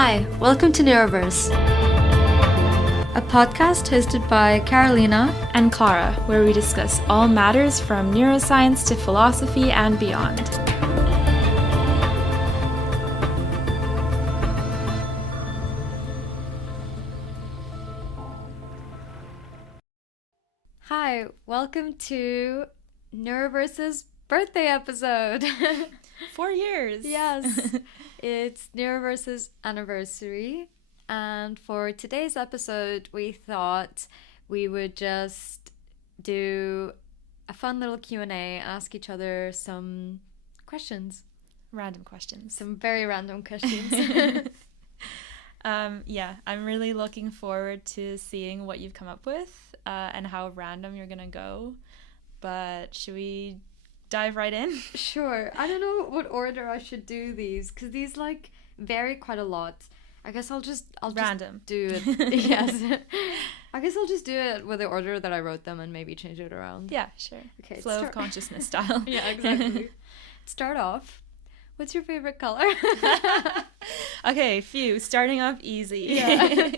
Hi, welcome to Neuroverse, a podcast hosted by Carolina and Clara, where we discuss all matters from neuroscience to philosophy and beyond. Hi, welcome to Neuroverse's birthday episode. 4 years. Yes, it's Neuroverse's anniversary, and for today's episode, we thought we would just do a fun little Q&A, ask each other some questions. Random questions. Some very random questions. Yeah, I'm really looking forward to seeing what you've come up with and how random you're going to go. But should we dive right in? Sure. I don't know what order I should do these, because these like vary quite a lot. I guess I'll just random do it. Yes. I guess I'll just do it with the order that I wrote them and maybe change it around. Yeah, sure. Okay. Flow of consciousness style. Yeah, exactly. Start off. What's your favorite color? Okay, starting off easy. Yeah.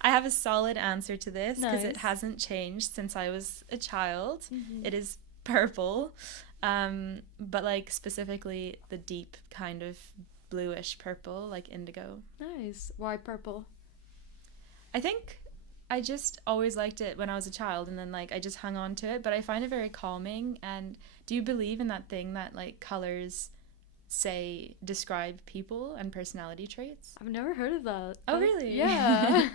I have a solid answer to this because Nice. it hasn't changed since I was a child. Mm-hmm. It is purple, but like specifically the deep kind of bluish purple, like indigo. Nice. Why purple? I think I just always liked it when I was a child, and then like I just hung on to it, but I find it very calming. And do you believe in that thing that like colors describe people and personality traits? I've never heard of that. Oh, really? Yeah.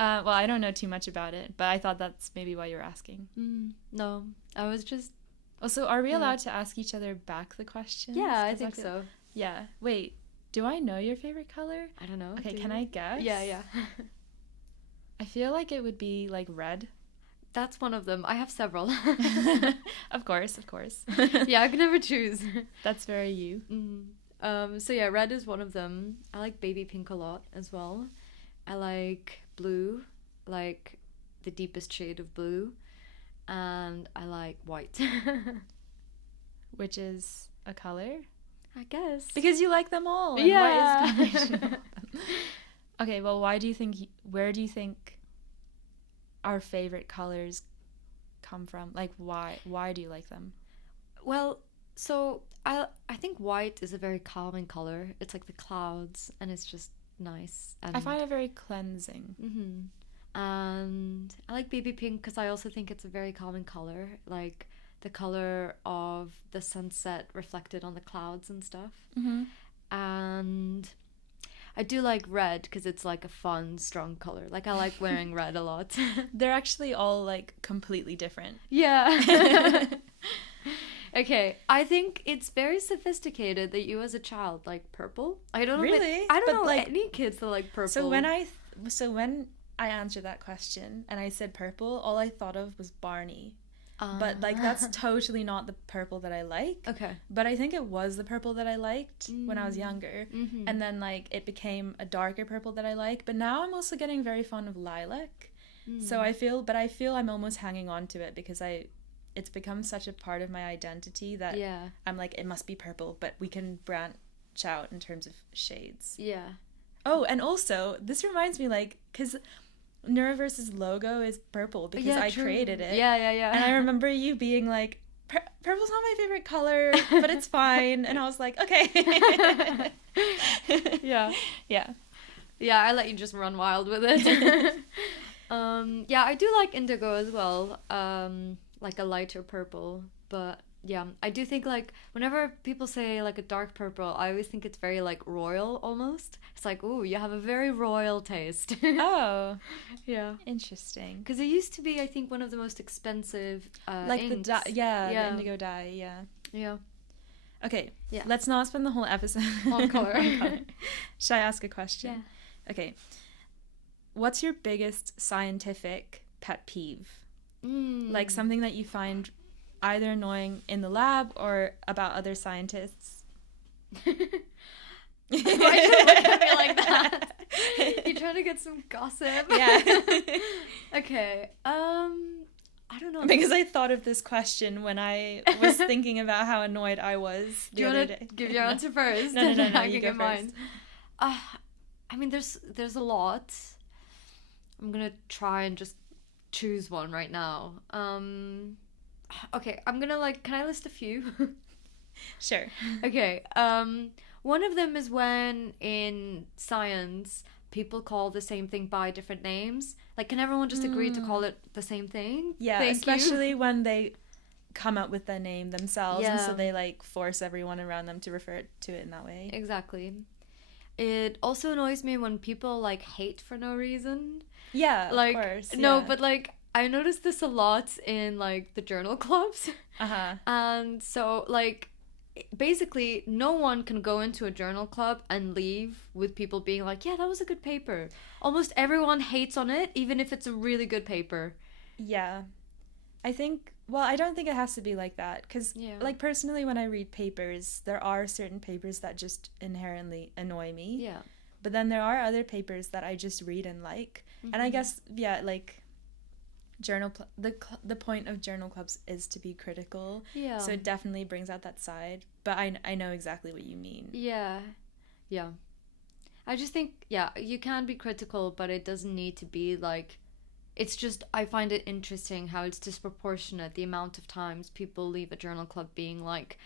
Well, I don't know too much about it, but I thought that's maybe why you're asking. No, I was just... Also, are we allowed to ask each other back the questions? Yeah, I 'Cause think feel- so. Yeah. Wait, do I know your favorite color? I don't know. Okay, do can you? I guess? Yeah. I feel like it would be like red. That's one of them. I have several. Of course. Yeah, I can never choose. That's very you. So yeah, red is one of them. I like baby pink a lot as well. I like blue, like the deepest shade of blue. And I like white. Which is a color? I guess. Because you like them all. And Yeah. white is a combination of them. Okay, well, where do you think our favorite colors come from? Like, why do you like them? Well, so I think white is a very calming color. It's like the clouds, and it's just nice. And I find it very cleansing. And I like baby pink because I also think it's a very calming color, like the color of the sunset reflected on the clouds and stuff. And I do like red because it's like a fun, strong color. Like I like wearing red a lot. They're actually all like completely different. Yeah. Okay, I think it's very sophisticated that you as a child like purple. I don't know. Really? I don't know like any kids that like purple. So when I answered that question and I said purple, all I thought of was Barney. But like that's totally not the purple that I like. Okay. But I think it was the purple that I liked when I was younger. And then like it became a darker purple that I like. But now I'm also getting very fond of lilac. So I feel I'm almost hanging on to it because it's become such a part of my identity that I'm like, it must be purple, but we can branch out in terms of shades. Yeah. Oh, and also this reminds me, like, because Neuroverse's logo is purple because I created it. Yeah. And I remember you being like, purple's not my favorite color, but it's fine. And I was like, okay. Yeah. Yeah. Yeah, I let you just run wild with it. Yeah, I do like indigo as well. Like a lighter purple, but yeah, I do think like whenever people say like a dark purple, I always think it's very like royal almost. It's like, ooh, you have a very royal taste. Oh, yeah. interesting. Because it used to be, I think, one of the most expensive Like inks. the dye, the indigo dye, yeah. Yeah. Okay, Yeah. let's not spend the whole episode On color. on color. Should I ask a question? Yeah. Okay. What's your biggest scientific pet peeve? Like something that you find either annoying in the lab or about other scientists? Why should you look at me like that? You trying to get some gossip? Yeah. Okay. I don't know. Because I thought of this question when I was thinking about how annoyed I was Do you the other want day. to give your answer first? No, I you can go give mine. I mean, there's a lot. I'm gonna try and just choose one right now. Okay, I'm gonna can I list a few? Sure. Okay. One of them is when in science people call the same thing by different names. Like, can everyone just agree to call it the same thing? Yeah, especially when they come up with the name themselves, and so they force everyone around them to refer to it in that way. Exactly. It also annoys me when people hate for no reason. Yeah, of course. No, but I noticed this a lot in the journal clubs. And so basically no one can go into a journal club and leave with people being like, yeah, that was a good paper. Almost everyone hates on it, even if it's a really good paper. Yeah. I don't think it has to be like that, because personally, when I read papers, there are certain papers that just inherently annoy me. Yeah. But then there are other papers that I just read and like. And I guess, the point of journal clubs is to be critical. Yeah. So it definitely brings out that side. But I know exactly what you mean. Yeah. Yeah. I just think, you can be critical, but it doesn't need to be it's just, I find it interesting how it's disproportionate, the amount of times people leave a journal club being like,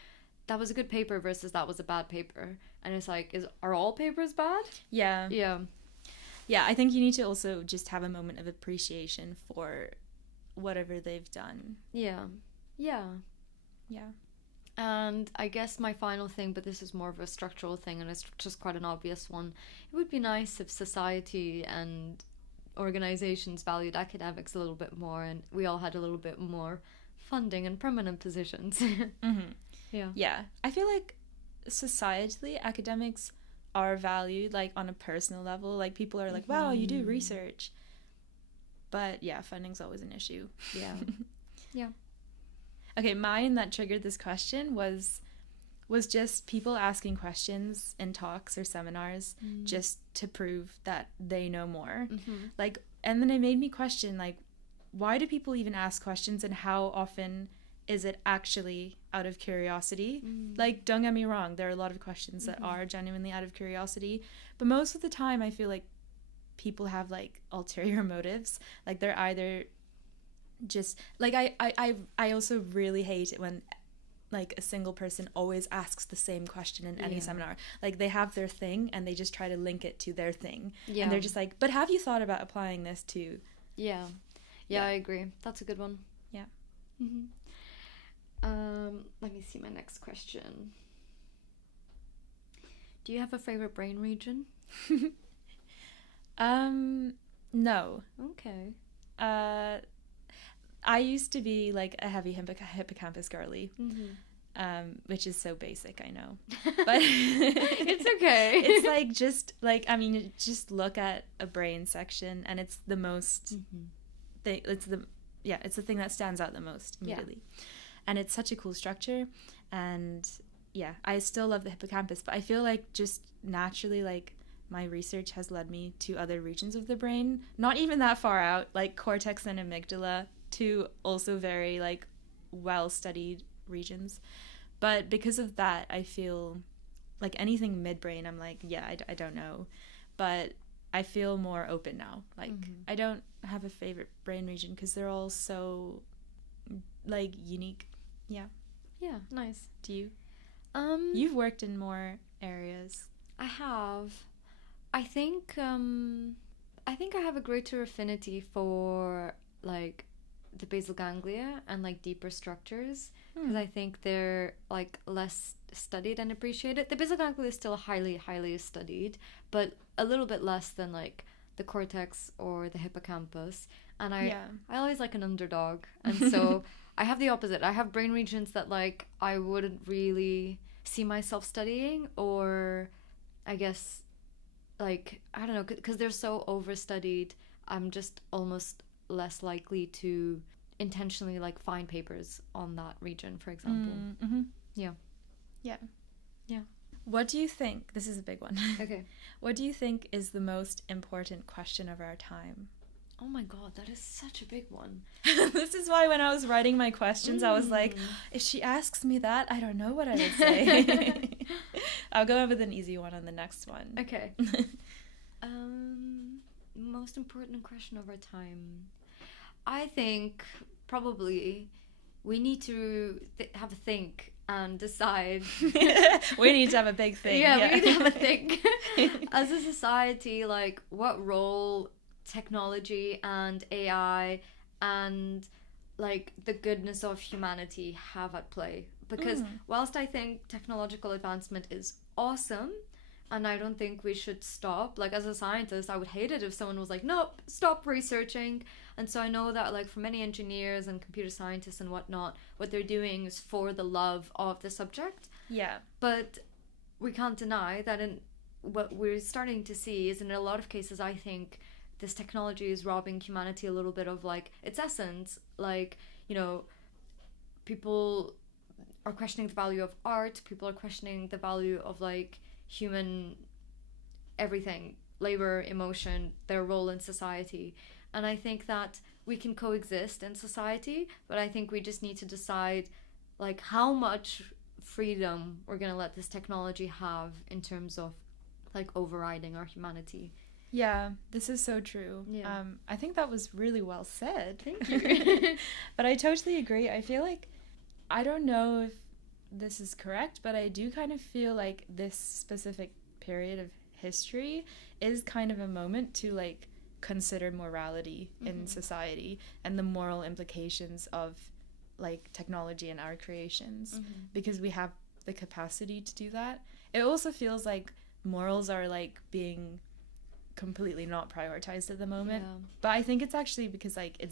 that was a good paper versus that was a bad paper. And it's are all papers bad? Yeah. Yeah. Yeah, I think you need to also just have a moment of appreciation for whatever they've done. Yeah. Yeah. Yeah. And I guess my final thing, but this is more of a structural thing and it's just quite an obvious one. It would be nice if society and organizations valued academics a little bit more and we all had a little bit more funding and permanent positions. Yeah. I feel like societally academics are valued on a personal level. People are wow, you do research, but funding's always an issue. Yeah. Okay, mine that triggered this question was just people asking questions in talks or seminars just to prove that they know more. And then it made me question why do people even ask questions, and how often is it actually out of curiosity? Don't get me wrong, there are a lot of questions that are genuinely out of curiosity, but most of the time I feel like people have ulterior motives. They're either just I also really hate it when a single person always asks the same question in any seminar. They have their thing and they just try to link it to their thing. And they're just but have you thought about applying this to? Yeah, I agree. That's a good one. Yeah. Let me see my next question. Do you have a favorite brain region? No. Okay. I used to be a heavy hippocampus girly, which is so basic, I know, but it's okay. It's just look at a brain section and it's the most it's the thing that stands out the most immediately. And it's such a cool structure, and I still love the hippocampus, but I feel just naturally my research has led me to other regions of the brain, not even that far out, cortex and amygdala, two also very well-studied regions. But because of that, I feel anything midbrain, I'm I don't know, but I feel more open now. I don't have a favorite brain region because they're all so unique. Yeah, nice. Do you? You've worked in more areas. I have. I think I have a greater affinity for the basal ganglia and deeper structures, because I think they're less studied and appreciated. The basal ganglia is still highly studied, but a little bit less than the cortex or the hippocampus. And I always like an underdog, and so I have the opposite. I have brain regions that I wouldn't really see myself studying, or I guess I don't know, because they're so overstudied, I'm just almost less likely to intentionally find papers on that region, for example. Yeah. What do you think, this is a big one, okay, what do you think is the most important question of our time? Oh my god, that is such a big one. This is why when I was writing my questions, I was if she asks me that, I don't know what I would say. I'll go with an easy one on the next one. Okay. Most important question of our time. I think probably we need to have a think and decide. We need to have a big thing. Yeah, we need to have a think. As a society, like, what role technology and AI and, like, the goodness of humanity have at play. Because whilst I think technological advancement is awesome, and I don't think we should stop. Like, as a scientist, I would hate it if someone was like, nope, stop researching. And so I know that, like, for many engineers and computer scientists and whatnot, what they're doing is for the love of the subject. Yeah. But we can't deny that in what we're starting to see is, in a lot of cases, I think this technology is robbing humanity a little bit of, like, its essence. Like, you know, people are questioning the value of art. People are questioning the value of, like, human everything, labor, emotion, their role in society. And I think that we can coexist in society, but I think we just need to decide, like, how much freedom we're going to let this technology have in terms of, like, overriding our humanity. Yeah, this is so true. Yeah. I think that was really well said. Thank you. But I totally agree. I feel like, I don't know if this is correct, but I do kind of feel like this specific period of history is kind of a moment to, like, consider morality in society and the moral implications of, like, technology and our creations, because we have the capacity to do that. It also feels like morals are, like, being completely not prioritized at the moment. Yeah. But I think it's actually because, like,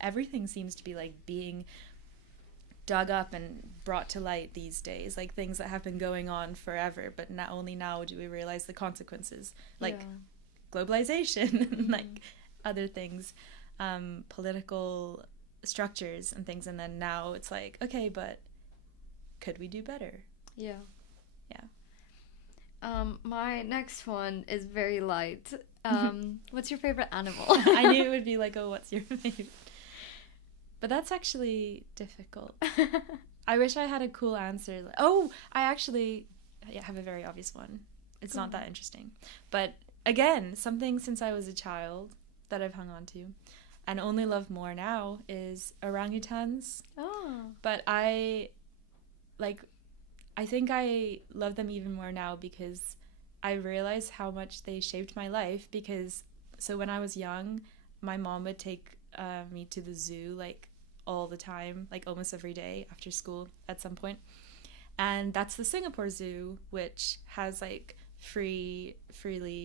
everything seems to be, like, being dug up and brought to light these days, like things that have been going on forever, but only now do we realize the consequences, like globalization and like other things, political structures and things, and then now it's like, okay, but could we do better? Yeah. My next one is very light. What's your favorite animal? I knew it would be like, oh, what's your favorite? But that's actually difficult. I wish I had a cool answer. Oh, I actually have a very obvious one. It's not that interesting. But again, something since I was a child that I've hung on to and only love more now is orangutans. Oh. But I think I love them even more now because I realize how much they shaped my life. Because so when I was young, my mom would take me to the zoo, like, all the time, like almost every day after school at some point. And that's the Singapore Zoo, which has, like, freely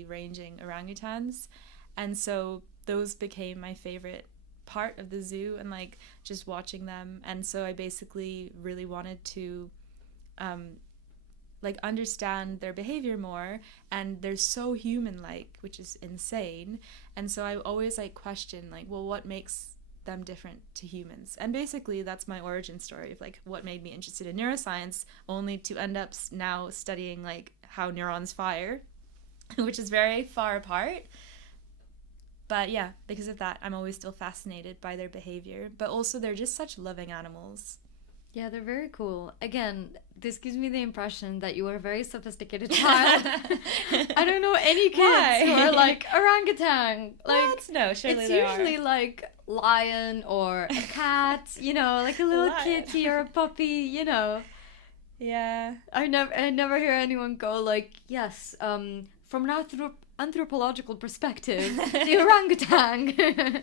ranging orangutans. And so those became my favorite part of the zoo, and, like, just watching them. And so I basically really wanted to like, understand their behavior more, and they're so human-like, which is insane. And so I always, like, question, like, well, what makes them different to humans? And basically that's my origin story of, like, what made me interested in neuroscience, only to end up now studying, like, how neurons fire, which is very far apart. But yeah, because of that, I'm always still fascinated by their behavior. But also, they're just such loving animals. Yeah, they're very cool. Again, this gives me the impression that you are a very sophisticated child. I don't know any kids who are like orangutan. Like, what? No, surely it's there usually are. like lion or a cat, you know, like a little kitty or a puppy, you know. Yeah. I never hear anyone go like, yes, from an anthropological perspective, the orangutan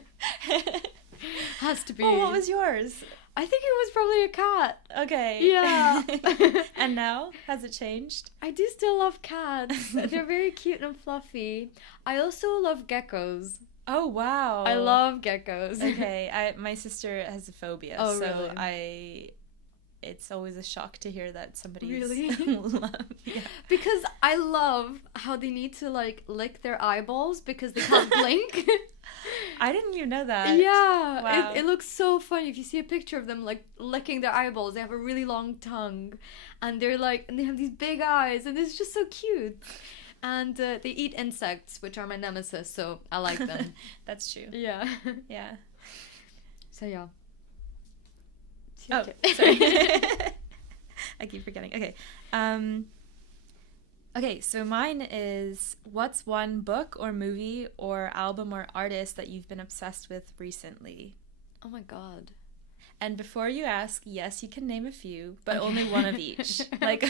has to be. Oh, what was yours? I think it was probably a cat. Okay. Yeah. And now? Has it changed? I do still love cats. They're very cute and fluffy. I also love geckos. Oh, wow. I love geckos. Okay. My sister has a phobia. Oh, so really? It's always a shock to hear that somebody's really love. Yeah. Because I love how they need to, like, lick their eyeballs because they can't blink. I didn't even know that. Yeah. Wow. It looks so funny. If you see a picture of them, like, licking their eyeballs, they have a really long tongue. And they're like, and they have these big eyes. And it's just so cute. And they eat insects, which are my nemesis. So I like them. That's true. Yeah. Yeah. So, yeah. Oh, sorry. I keep forgetting. Okay. Okay, so mine is, what's one book or movie or album or artist that you've been obsessed with recently? Oh my god. And before you ask, yes, you can name a few, but only one of each. Like,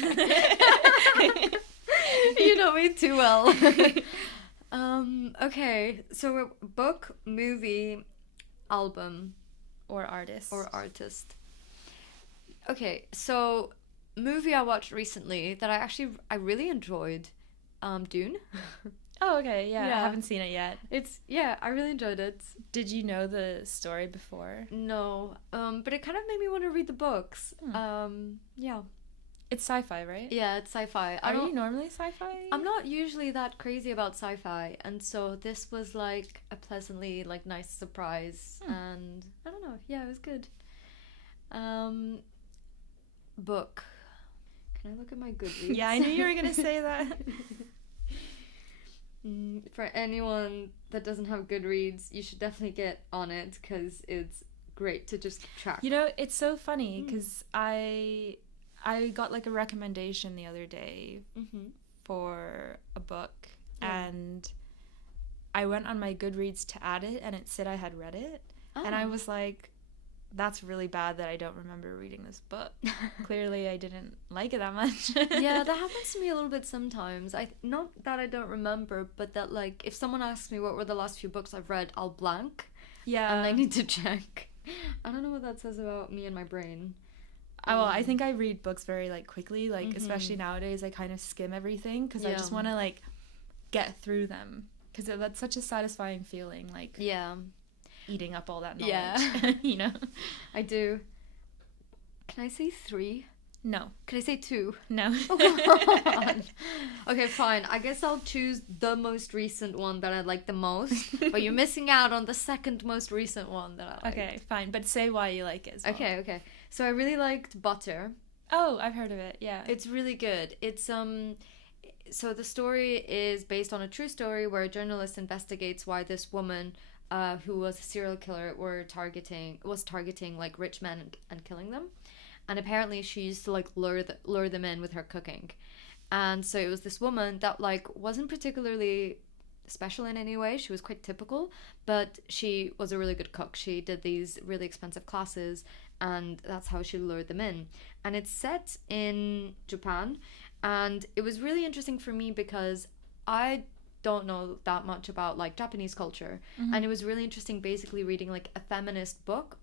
you know me too well. Okay, so book, movie, album, or artist. Okay, so movie I watched recently that I really enjoyed, Dune. Oh, okay, yeah, Yeah. I haven't seen it yet. I really enjoyed it. Did you know the story before? No, but it kind of made me want to read the books. Yeah. It's sci-fi, right? Yeah, it's sci-fi. Are you normally sci-fi? I'm not usually that crazy about sci-fi, and so this was like a pleasantly like nice surprise, and I don't know. Yeah, it was good. Book. Can I look at my Goodreads? Yeah, I knew you were gonna say that. For anyone that doesn't have Goodreads, you should definitely get on it because it's great to just keep track. You know, it's so funny because I got like a recommendation the other day for a book, and I went on my Goodreads to add it, and it said I had read it, and I was like, that's really bad that I don't remember reading this book. Clearly I didn't like it that much. Yeah, that happens to me a little bit sometimes. Not that I don't remember, but that like if someone asks me what were the last few books I've read, I'll blank. Yeah. And I need to check. I don't know what that says about me and my brain. Well, I think I read books very like quickly, like especially nowadays I kind of skim everything because I just want to like get through them because that's such a satisfying feeling, like eating up all that knowledge. Yeah. You know, I do. Can I say 3? No. Can I say 2? No. Oh, come on. Okay, fine. I guess I'll choose the most recent one that I like the most, but you're missing out on the second most recent one that I like. Okay, fine, but say why you like it as well. Okay. So I really liked Butter. Oh, I've heard of it. Yeah. It's really good. It's so the story is based on a true story where a journalist investigates why this woman who was a serial killer was targeting like rich men and killing them. And apparently she used to like lure them in with her cooking. And so it was this woman that like wasn't particularly special in any way. She was quite typical, but she was a really good cook. She did these really expensive classes, and that's how she lured them in. And it's set in Japan, and it was really interesting for me because I don't know that much about like Japanese culture, and it was really interesting basically reading like a feminist book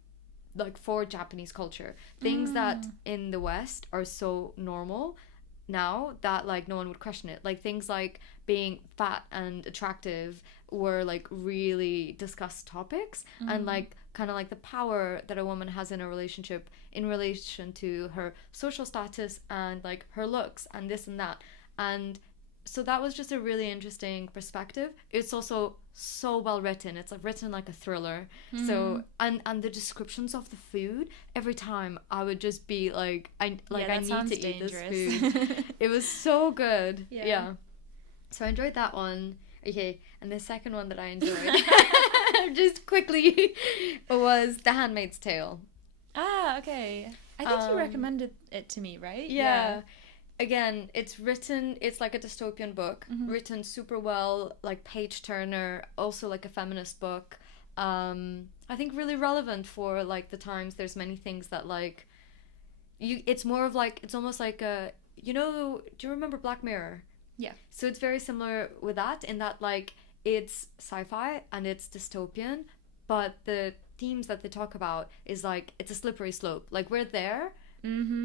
like for Japanese culture, things that in the West are so normal now that like no one would question it, like things like being fat and attractive were like really discussed topics, and like kind of like the power that a woman has in a relationship in relation to her social status and like her looks and this and that. And so that was just a really interesting perspective. It's also so well written. It's like written like a thriller. So and the descriptions of the food, every time I would just be like, I need to eat this food. It was so good. Yeah. So I enjoyed that one. Okay, and the second one that I enjoyed just quickly was The Handmaid's Tale. Ah, okay. I think you recommended it to me, right? Yeah. Again, it's like a dystopian book, written super well, like page turner, also like a feminist book. I think really relevant for like the times. There's many things that like it's more of like, it's almost like a, do you remember Black Mirror? Yeah. So it's very similar with that, in that like it's sci-fi and it's dystopian, but the themes that they talk about is like, it's a slippery slope. Like we're there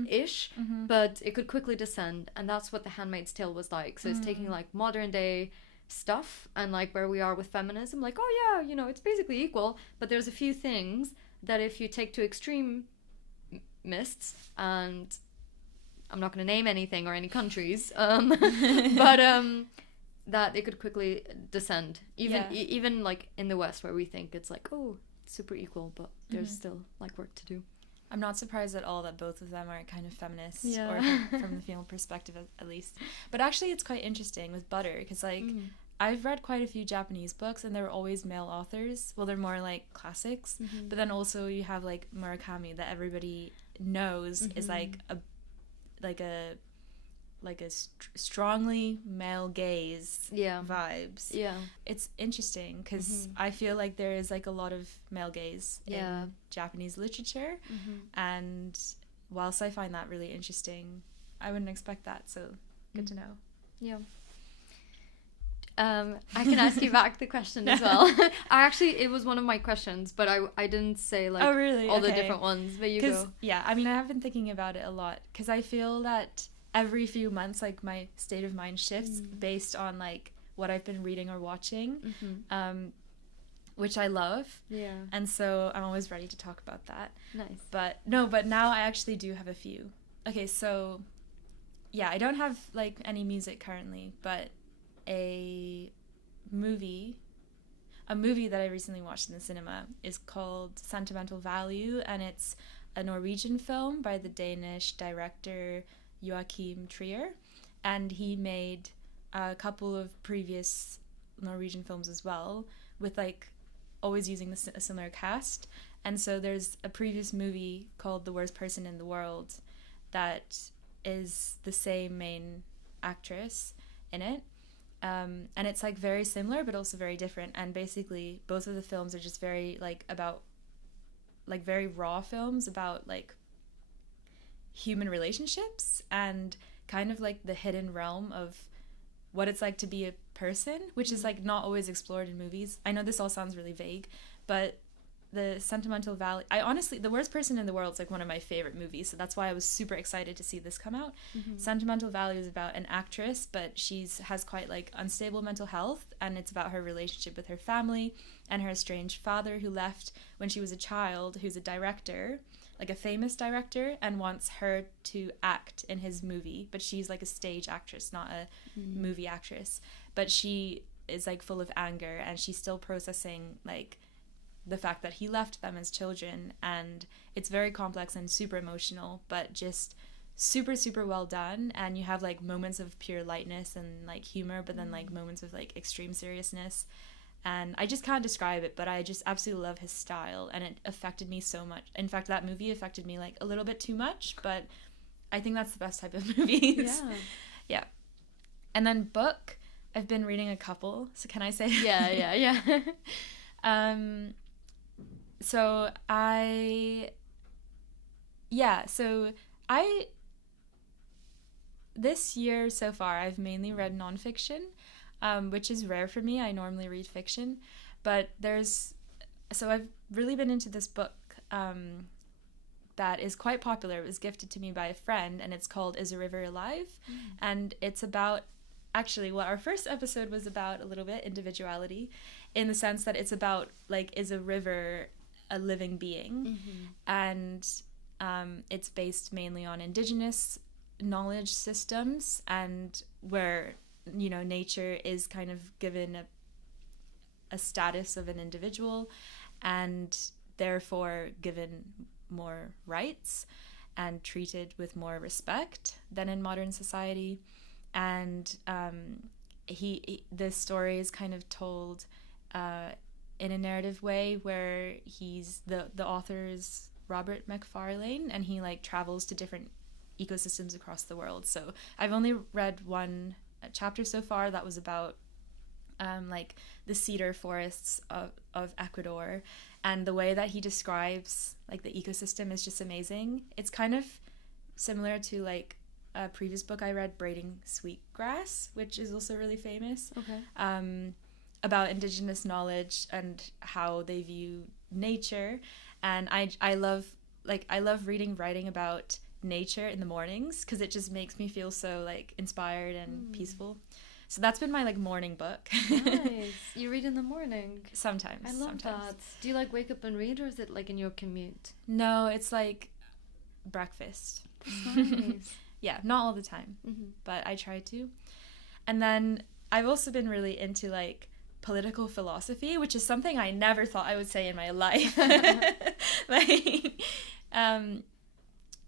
ish, but it could quickly descend, and that's what The Handmaid's Tale was like. So it's taking like modern day stuff and like where we are with feminism, like, oh yeah, it's basically equal, but there's a few things that if you take to extreme mists, and I'm not going to name anything or any countries, but that it could quickly descend, even like in the West where we think it's like, oh, super equal, but there's still like work to do. I'm not surprised at all that both of them are kind of feminist, or from the female perspective at least. But actually it's quite interesting with Butter, because like I've read quite a few Japanese books and they're always male authors. Well, they're more like classics, but then also you have like Murakami that everybody knows is like a like a strongly male gaze vibes. Yeah. It's interesting because I feel like there is like a lot of male gaze in Japanese literature. And whilst I find that really interesting, I wouldn't expect that. So good to know. Yeah. I can ask you back the question as well. It was one of my questions, but I didn't say like all the different ones, but you go. Yeah, I mean, I have been thinking about it a lot because I feel that every few months, like my state of mind shifts based on like what I've been reading or watching, which I love. Yeah. And so I'm always ready to talk about that. Nice. But now I actually do have a few. Okay, so yeah, I don't have like any music currently, but a movie that I recently watched in the cinema is called Sentimental Value, and it's a Norwegian film by the Danish director Joachim Trier, and he made a couple of previous Norwegian films as well, with like always using a similar cast. And so there's a previous movie called The Worst Person in the World that is the same main actress in it. And it's like very similar but also very different, and basically both of the films are just very like about like very raw films about like human relationships and kind of like the hidden realm of what it's like to be a person, which is like not always explored in movies. I know this all sounds really vague, but the Sentimental Valley, The Worst Person in the World is like one of my favorite movies, so that's why I was super excited to see this come out. Sentimental Valley is about an actress, but has quite like unstable mental health, and it's about her relationship with her family and her estranged father who left when she was a child, who's a director, like a famous director, and wants her to act in his movie, but she's like a stage actress, not a movie actress. But she is like full of anger, and she's still processing like the fact that he left them as children, and it's very complex and super emotional, but just super, super well done. And you have like moments of pure lightness and like humor, but then like moments of like extreme seriousness, and I just can't describe it, but I just absolutely love his style, and it affected me so much. In fact, that movie affected me like a little bit too much, but I think that's the best type of movies. Yeah. And then book, I've been reading a couple, so can I say? Yeah. So this year so far, I've mainly read nonfiction, which is rare for me. I normally read fiction, but I've really been into this book that is quite popular. It was gifted to me by a friend, and it's called Is a River Alive? And it's about, actually, what our first episode was about a little bit, individuality, in the sense that it's about, like, is a river a living being? And it's based mainly on indigenous knowledge systems, and where, you know, nature is kind of given a status of an individual, and therefore given more rights and treated with more respect than in modern society. And this story is kind of told in a narrative way, where the author is Robert McFarlane, and he like travels to different ecosystems across the world. So I've only read one chapter so far that was about like the cedar forests of Ecuador, and the way that he describes like the ecosystem is just amazing. It's kind of similar to like a previous book I read, Braiding Sweetgrass, which is also really famous. About indigenous knowledge and how they view nature. And I love writing about nature in the mornings, because it just makes me feel so like inspired and peaceful. So that's been my like morning book. Nice. You read in the morning? Sometimes. I love that. Do you like wake up and read, or is it like in your commute? No, it's like breakfast. That's nice. Yeah, not all the time, but I try to. And then I've also been really into like political philosophy, which is something I never thought I would say in my life. Like,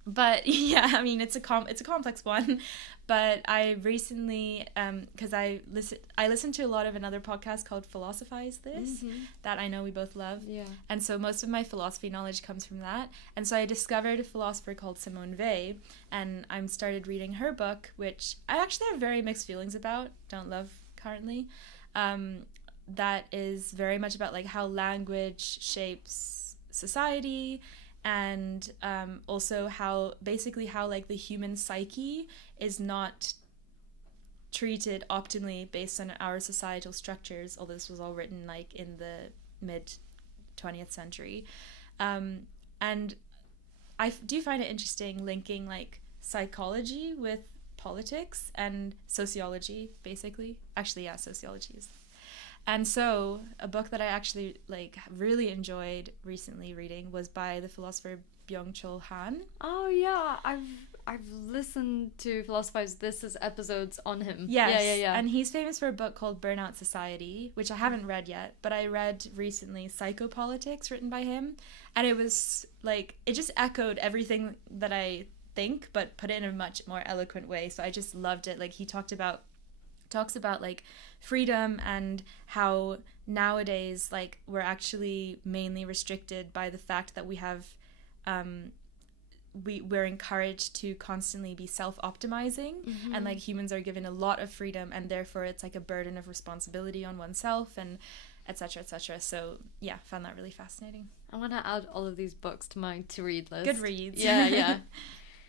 But yeah, I mean, it's a complex one. But I recently, because I listen to a lot of another podcast called Philosophize This, that I know we both love. Yeah. And so most of my philosophy knowledge comes from that. And so I discovered a philosopher called Simone Weil, and I started reading her book, which I actually have very mixed feelings about. Don't love currently. That is very much about like how language shapes society, and also how like the human psyche is not treated optimally based on our societal structures, although this was all written like in the mid 20th century. And I do find it interesting linking like psychology with politics and sociology, basically. Actually, yeah, sociology is. And so a book that I actually like really enjoyed recently reading was by the philosopher Byung-Chul Han. Oh yeah, I've listened to Philosophize This episodes on him. Yes. Yeah. And he's famous for a book called Burnout Society, which I haven't read yet, but I read recently Psychopolitics, written by him, and it was like, it just echoed everything that I think, but put it in a much more eloquent way. So I just loved it. Like, he talks about like freedom and how nowadays like we're actually mainly restricted by the fact that we have we're encouraged to constantly be self-optimizing, and like humans are given a lot of freedom, and therefore it's like a burden of responsibility on oneself, and etc. etc. So yeah, found that really fascinating. I want to add all of these books to my to read list. Good reads. Yeah.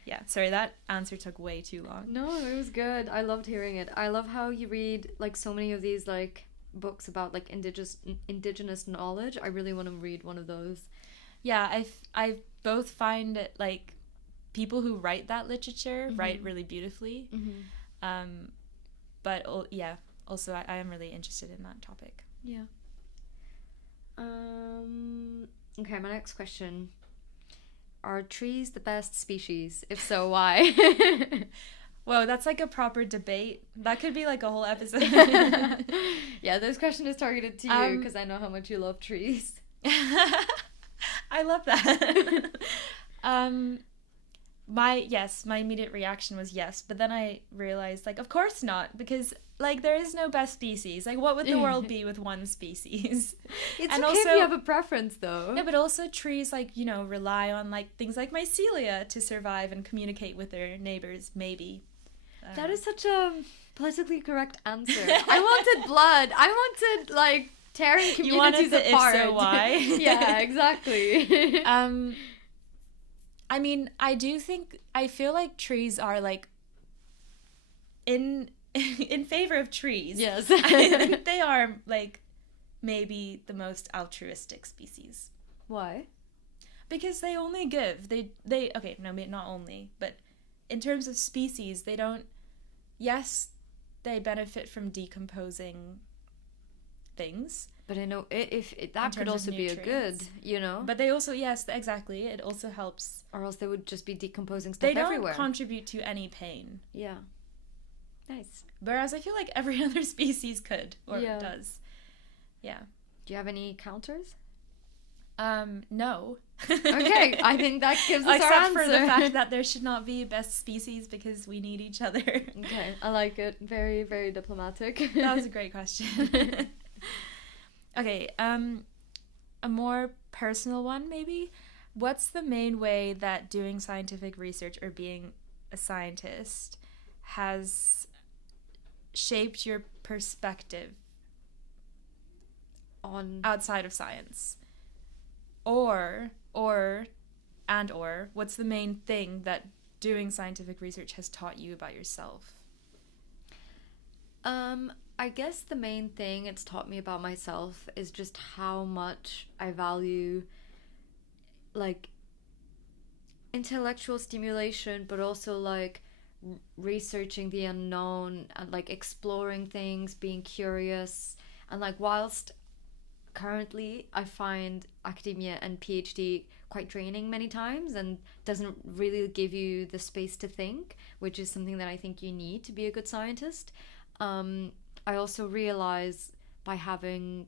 Yeah, sorry, that answer took way too long. No, it was good. I loved hearing it. I love how you read like so many of these like books about like indigenous knowledge. I really want to read one of those. Yeah, I both find it like people who write that literature write really beautifully. But yeah, also I am really interested in that topic. Yeah. Okay, my next question. Are trees the best species? If so, why? Whoa, that's like a proper debate. That could be like a whole episode. Yeah, this question is targeted to you because I know how much you love trees. I love that. My immediate reaction was yes, but then I realized like, of course not, because like there is no best species. Like, what would the world be with one species? It's and okay also, if you have a preference though. No, but also trees like, you know, rely on like things like mycelia to survive and communicate with their neighbors, maybe. That is such a politically correct answer. I wanted blood. I wanted like tearing communities you wanted the apart. If so, why? Yeah, exactly. I mean, I feel like trees are like in favor of trees. Yes. I think they are like maybe the most altruistic species. Why? Because they only give. They okay, no, not only, but in terms of species, they don't. Yes, they benefit from decomposing things. But I know if that could also be a good, you know. But they also, yes, exactly. It also helps. Or else they would just be decomposing stuff everywhere. They everywhere. don't contribute to any pain. Yeah. Nice. Whereas I feel like every other species could or does. Yeah. Do you have any counters? No. Okay, I think that gives us our answer. Except for the fact that there should not be best species because we need each other. Okay, I like it. Very, very diplomatic. That was a great question. Okay, a more personal one maybe. What's the main way that doing scientific research or being a scientist has shaped your perspective on outside of science? Or what's the main thing that doing scientific research has taught you about yourself? I guess the main thing it's taught me about myself is just how much I value like intellectual stimulation, but also like researching the unknown and like exploring things, being curious. And like whilst currently I find academia and PhD quite draining many times and doesn't really give you the space to think, which is something that I think you need to be a good scientist. I also realize by having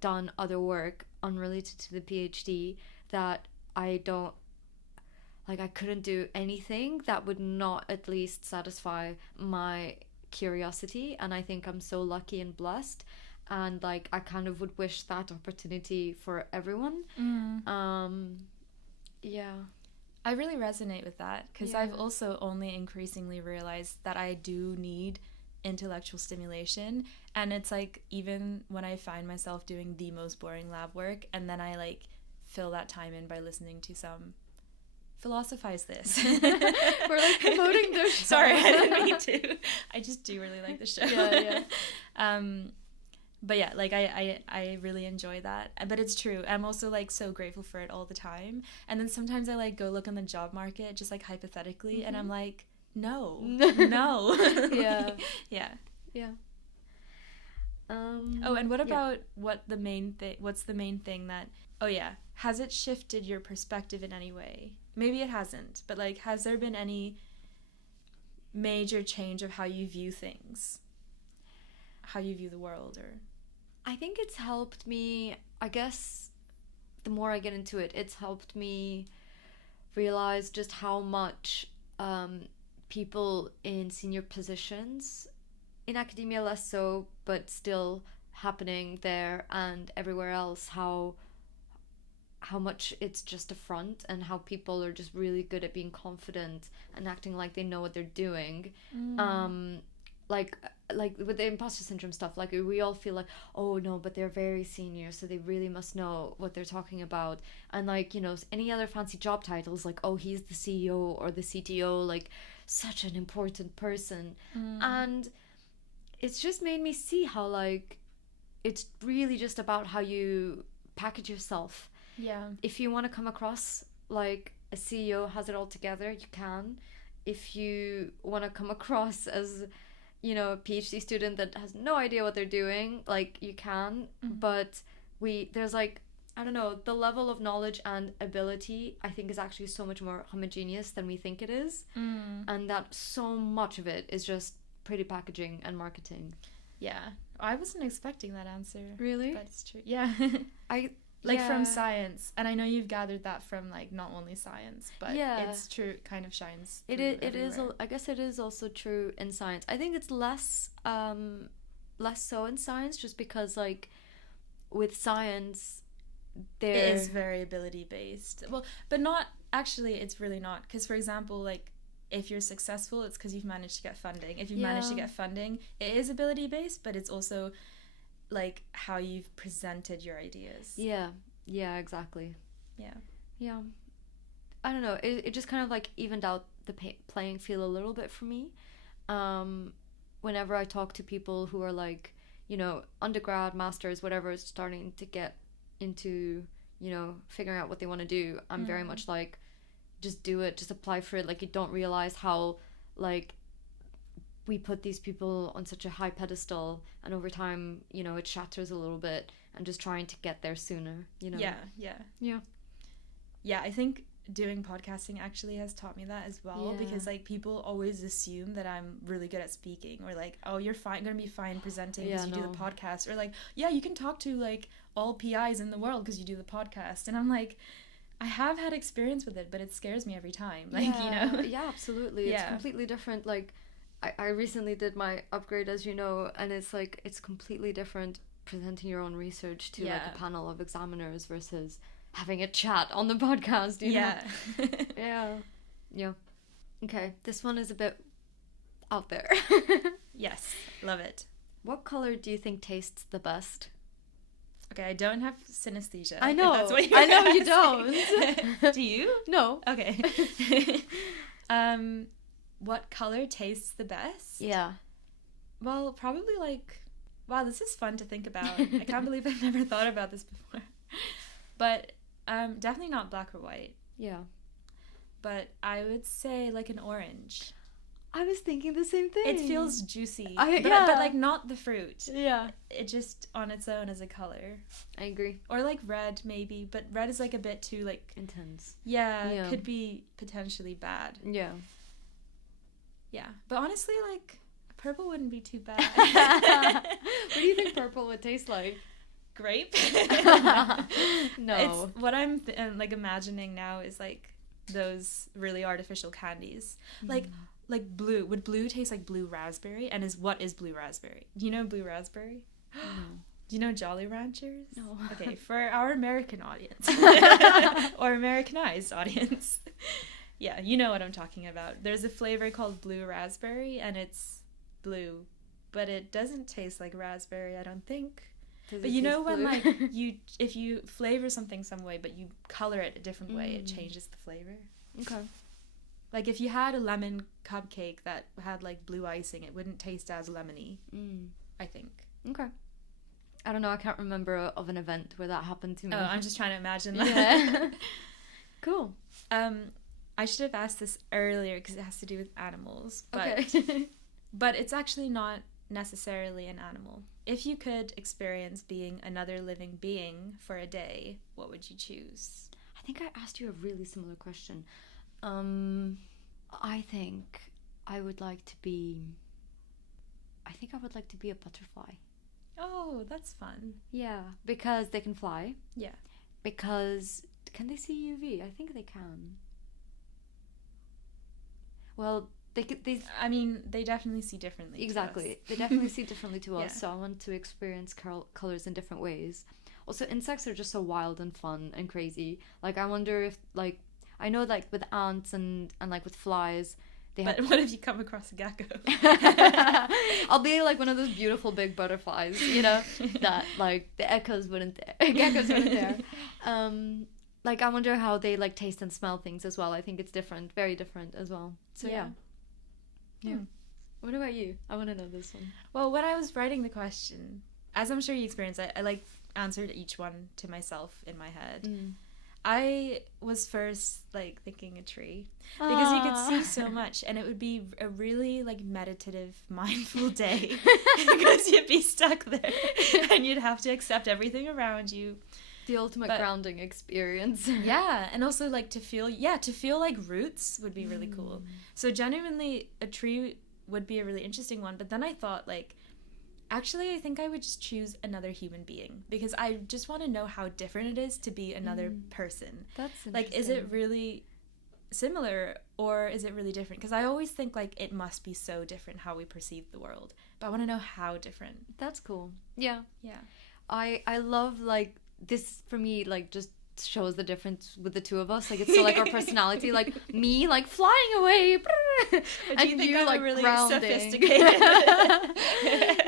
done other work unrelated to the PhD that I don't like I couldn't do anything that would not at least satisfy my curiosity. And I think I'm so lucky and blessed, and like I kind of would wish that opportunity for everyone. Yeah, I really resonate with that, because I've also only increasingly realized that I do need intellectual stimulation. And it's like, even when I find myself doing the most boring lab work, and then I like fill that time in by listening to some philosophize this. We're like promoting the show. Sorry, I didn't mean to. I just do really like the show. But yeah, like I really enjoy that. But it's true. I'm also like so grateful for it all the time. And then sometimes I like go look on the job market, just like hypothetically, and I'm like, no. Yeah. Oh, and what about what's the main thing that, has it shifted your perspective in any way? Maybe it hasn't, but like, has there been any major change of how you view things, how you view the world? Or I think it's helped me, I guess the more I get into it, it's helped me realize just how much people in senior positions, in academia less so, but still happening there and everywhere else, how much it's just a front, and how people are just really good at being confident and acting like they know what they're doing. Like with the imposter syndrome stuff, like we all feel like, oh no, but they're very senior, so they really must know what they're talking about. And like, you know, any other fancy job titles, like, oh, he's the CEO or the CTO, like such an important person. And it's just made me see how like it's really just about how you package yourself. If you want to come across like a CEO has it all together, you can. If you want to come across as, you know, a PhD student that has no idea what they're doing, like, you can. But there's like, I don't know, the level of knowledge and ability I think is actually so much more homogeneous than we think it is. And that so much of it is just pretty packaging and marketing. I wasn't expecting that answer. Really? But it's true. From science, and I know you've gathered that from like not only science, but it's true, it kind of shines through. It is I guess it is also true in science. I think it's less so in science, just because like with science it is very ability based. Well, but not actually, it's really not, because for example, like if you're successful, it's because you've managed to get funding. If you've managed to get funding, it is ability based, but it's also like how you've presented your ideas. Exactly. I don't know, it just kind of like evened out the playing field a little bit for me. Whenever I talk to people who are like, you know, undergrad, masters, whatever, starting to get into, you know, figuring out what they want to do, I'm very much like, just do it, just apply for it. Like, you don't realize how like we put these people on such a high pedestal, and over time, you know, it shatters a little bit, and just trying to get there sooner, you know. I think doing podcasting actually has taught me that as well, because like people always assume that I'm really good at speaking, or like, oh, you're gonna be fine presenting because you do the podcast, or like, you can talk to like all PIs in the world because you do the podcast. And I'm like, I have had experience with it, but it scares me every time, like, you know. Absolutely. It's completely different. Like I recently did my upgrade, as you know, and it's like, it's completely different presenting your own research to like a panel of examiners versus having a chat on the podcast, you know? Okay, this one is a bit out there. Yes, love it. What color do you think tastes the best? Okay, I don't have synesthesia. I know. That's what I know you don't. Do you? No. Okay. What color tastes the best? Well, probably like... Wow, this is fun to think about. I can't believe I've never thought about this before. But definitely not black or white. But I would say like an orange. I was thinking the same thing. It feels juicy. But like not the fruit. It just on its own as a color. I agree. Or like red maybe, but red is like a bit too like... intense. Yeah. Could be potentially bad. Yeah, but honestly, like, purple wouldn't be too bad. What do you think purple would taste like? Grape? No. It's what I'm like imagining now is like those really artificial candies. Like blue. Would blue taste like blue raspberry? And what is blue raspberry? Do you know blue raspberry? No. Do you know Jolly Ranchers? No. Okay, for our American audience or Americanized audience, yeah, you know what I'm talking about. There's a flavor called blue raspberry, and it's blue, but it doesn't taste like raspberry, I don't think. But you know when like if you flavor something some way, but you color it a different way, it changes the flavor. Okay. Like if you had a lemon cupcake that had like blue icing, it wouldn't taste as lemony. I think. Okay. I don't know. I can't remember of an event where that happened to me. Oh, I'm just trying to imagine that. Yeah. Cool. I should have asked this earlier because it has to do with animals. But, okay. But it's actually not necessarily an animal. If you could experience being another living being for a day, what would you choose? I think I asked you a really similar question. I think I would like to be a butterfly. Oh, that's fun. Yeah, because they can fly. Yeah. Because can they see UV? I think they can. Well, I mean, they definitely see differently. Exactly. They definitely see differently to us. Yeah. So I want to experience colors in different ways. Also, insects are just so wild and fun and crazy. Like, I wonder if, like, I know, like, with ants and like with flies, But what if you come across a gecko? I'll be like one of those beautiful big butterflies, you know, that like the geckos wouldn't dare. Like I wonder how they like taste and smell things as well. I think it's different, very different as well. So yeah. What about you? I want to know this one. Well, when I was writing the question, as I'm sure you experienced, I like answered each one to myself in my head. I was first like thinking a tree because you could see so much, and it would be a really like meditative, mindful day because you'd be stuck there and you'd have to accept everything around you. The ultimate grounding experience. Yeah, and also like to feel like roots would be really cool. So genuinely, a tree would be a really interesting one. But then I thought like, actually, I think I would just choose another human being because I just want to know how different it is to be another person. That's interesting. Like, is it really similar or is it really different? Because I always think like it must be so different how we perceive the world, but I want to know how different. That's cool. Yeah. Yeah. I love like this for me like just shows the difference with the two of us. Like it's so like our personality, like me like flying away and you like really grounding. Sophisticated.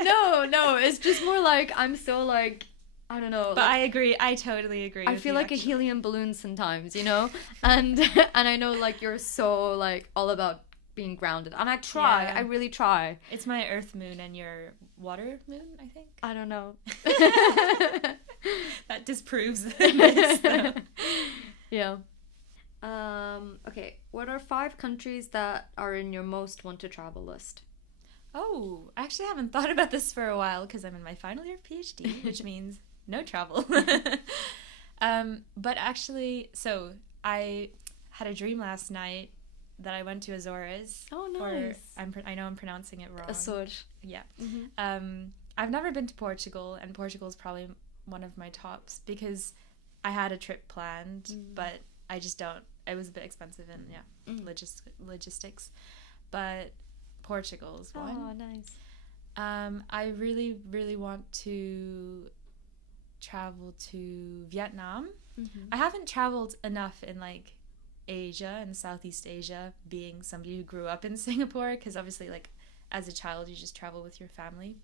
no, it's just more like I'm so like I don't know. But like, I agree. I totally agree. I feel like a helium balloon sometimes, you know, and I know like you're so like all about being grounded, and I try. Yeah. I really try. It's my Earth moon and your water moon, I think. I don't know. That disproves this, though. Yeah. Okay. What are 5 countries that are in your most want to travel list? Oh, I actually haven't thought about this for a while because I'm in my final year of PhD, which means no travel. But actually, so I had a dream last night that I went to Azores. Oh, nice. I know I'm pronouncing it wrong. Azores. Yeah. I've never been to Portugal, and Portugal is probably one of my tops because I had a trip planned, but I just don't. It was a bit expensive and logistics. But Portugal is one. Oh, nice. I really, really want to travel to Vietnam. I haven't traveled enough in like Asia and Southeast Asia, being somebody who grew up in Singapore, because obviously like as a child you just travel with your family.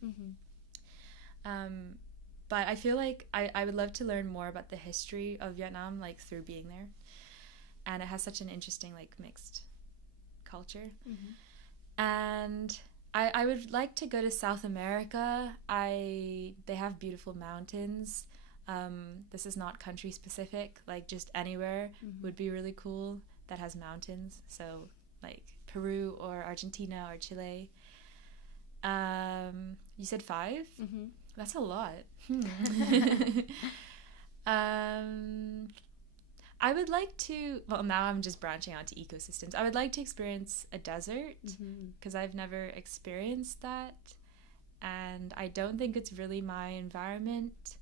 But I feel like I would love to learn more about the history of Vietnam, like through being there, and it has such an interesting like mixed culture. And I would like to go to South America. They have beautiful mountains. This is not country specific, like just anywhere would be really cool that has mountains. So like Peru or Argentina or Chile. You said 5? That's a lot. I would like to, well, now I'm just branching out to ecosystems. I would like to experience a desert because I've never experienced that, and I don't think it's really my environment,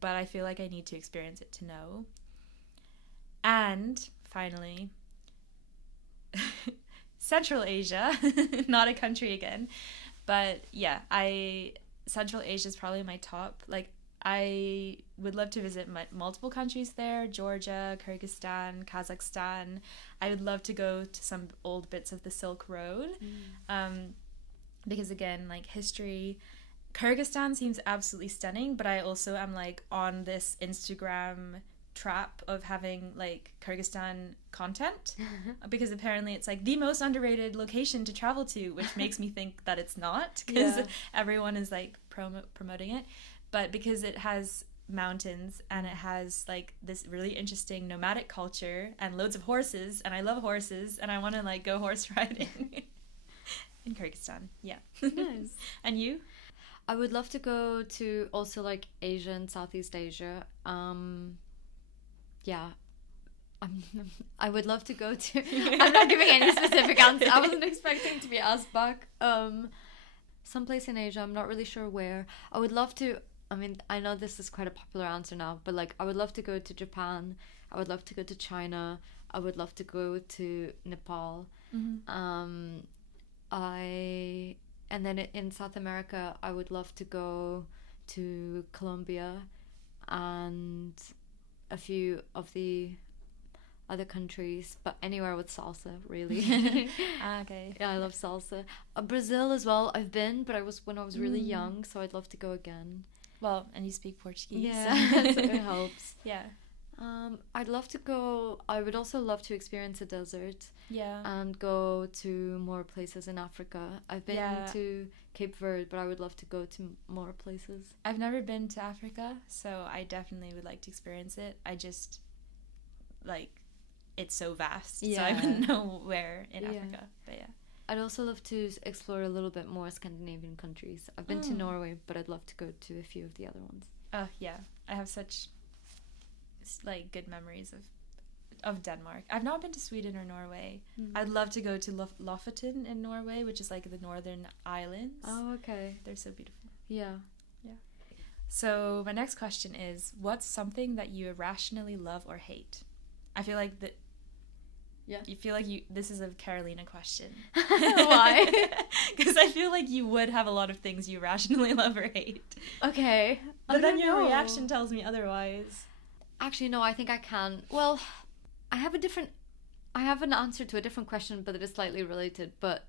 but I feel like I need to experience it to know. And finally, Central Asia, not a country again, but yeah, Central Asia is probably my top. Like, I would love to visit multiple countries there: Georgia, Kyrgyzstan, Kazakhstan. I would love to go to some old bits of the Silk Road, because again, like, history. Kyrgyzstan seems absolutely stunning, but I also am like on this Instagram trap of having like Kyrgyzstan content because apparently it's like the most underrated location to travel to, which makes me think that it's not, because everyone is like promoting it. But because it has mountains and it has like this really interesting nomadic culture and loads of horses, and I love horses and I want to like go horse riding in Kyrgyzstan. Yeah. Nice. And you? I would love to go to also like Asia and Southeast Asia. Yeah. I would love to go to... I'm not giving any specific answer. I wasn't expecting to be asked back. Someplace in Asia, I'm not really sure where. I would love to... I mean, I know this is quite a popular answer now, but like I would love to go to Japan. I would love to go to China. I would love to go to Nepal. Mm-hmm. And then in South America, I would love to go to Colombia and a few of the other countries, but anywhere with salsa, really. Okay. Yeah, I love salsa. Brazil as well. I've been, but I was when I was really young, so I'd love to go again. Well, and you speak Portuguese. Yeah, so it helps. Yeah. I'd love to go. I would also love to experience a desert. Yeah. And go to more places in Africa. I've been to Cape Verde, but I would love to go to more places. I've never been to Africa, so I definitely would like to experience it. I just, like, it's so vast, so I wouldn't know where in Africa. But yeah. I'd also love to explore a little bit more Scandinavian countries. I've been to Norway, but I'd love to go to a few of the other ones. Oh, yeah. I have such, like, good memories of Denmark. I've not been to Sweden or Norway. I'd love to go to Lofoten in Norway, which is like the northern islands. Oh, okay. They're so beautiful. Yeah. So my next question is, what's something that you irrationally love or hate? I feel like that. Yeah. You feel like this is a Carolina question. Why? Because I feel like you would have a lot of things you rationally love or hate. Okay. But then your reaction tells me otherwise. Actually, no, I think I can. Well, I have an answer to a different question, but it is slightly related. But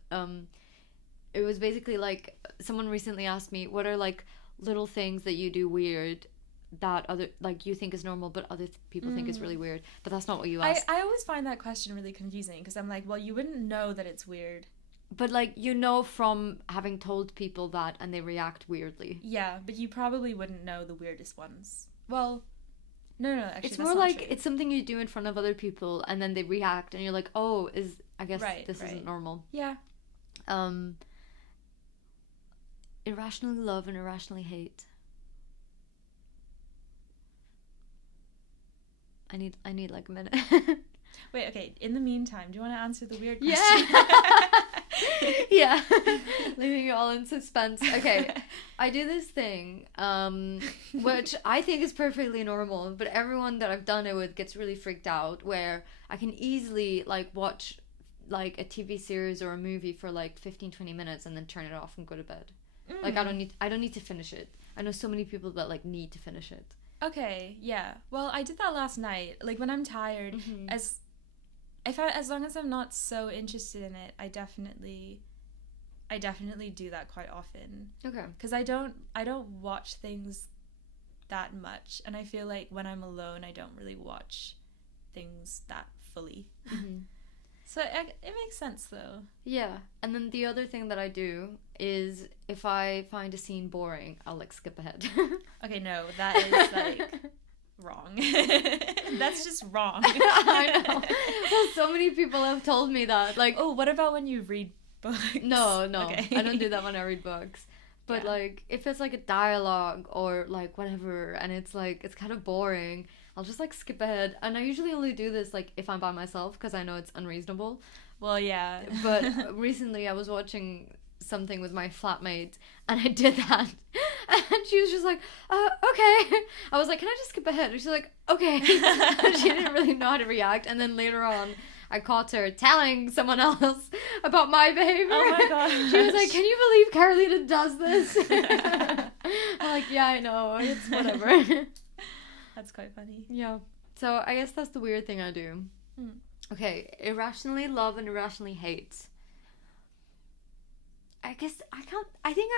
it was basically like someone recently asked me, what are like little things that you do weird that other like you think is normal, but other people think is really weird. But that's not what you asked. I always find that question really confusing because I'm like, well, you wouldn't know that it's weird. But like you know from having told people that and they react weirdly. Yeah, but you probably wouldn't know the weirdest ones. Well. No, actually, it's more like it's something you do in front of other people and then they react and you're like, oh, I guess this isn't normal. Yeah. Irrationally love and irrationally hate. I need like a minute. Wait, okay. In the meantime, do you want to answer the weird question? Yeah. Leaving you all in suspense. Okay. I do this thing, which I think is perfectly normal, but everyone that I've done it with gets really freaked out, where I can easily like watch like a TV series or a movie for like 15-20 minutes and then turn it off and go to bed. Like I don't need to finish it. I know so many people that like need to finish it. Okay, yeah. Well, I did that last night. Like when I'm tired, as long as I'm not so interested in it, I definitely do that quite often. Okay. Because I don't watch things that much, and I feel like when I'm alone, I don't really watch things that fully. So it makes sense though. Yeah. And then the other thing that I do is if I find a scene boring, I'll like skip ahead. Okay, no, that is like wrong. That's just wrong. I know. Well, so many people have told me that. Like, oh, what about when you read books? No. Okay. I don't do that when I read books. But like if it's like a dialogue or like whatever and it's like it's kind of boring, I'll just like skip ahead. And I usually only do this like if I'm by myself because I know it's unreasonable. Well, yeah. But recently I was watching something with my flatmate and I did that. And she was just like, okay. I was like, can I just skip ahead? And she's like, okay. She didn't really know how to react. And then later on, I caught her telling someone else about my behavior. Oh my god. She was like, can you believe Carolina does this? I'm like, yeah, I know. It's whatever. That's quite funny. Yeah. So I guess that's the weird thing I do. Okay, irrationally love and irrationally hate. I guess I don't think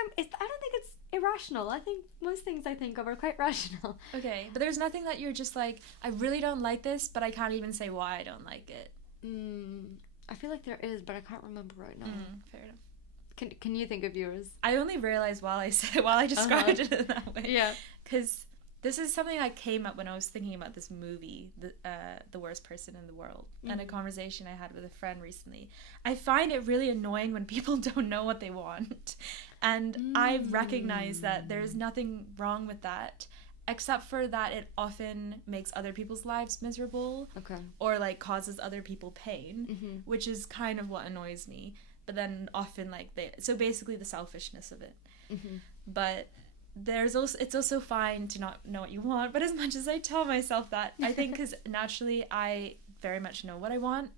it's irrational. I think most things I think of are quite rational. Okay, but there's nothing that you're just like, I really don't like this, but I can't even say why I don't like it. I feel like there is, but I can't remember right now. Fair enough. Can you think of yours? I only realized while I described it in that way. Yeah. Because this is something I came up when I was thinking about this movie, The Worst Person in the World, and a conversation I had with a friend recently. I find it really annoying when people don't know what they want. And I recognize that there's nothing wrong with that, except for that it often makes other people's lives miserable. Okay. Or like causes other people pain, which is kind of what annoys me. But then often so basically the selfishness of it. But it's also fine to not know what you want, but as much as I tell myself that, I think because naturally I very much know what I want,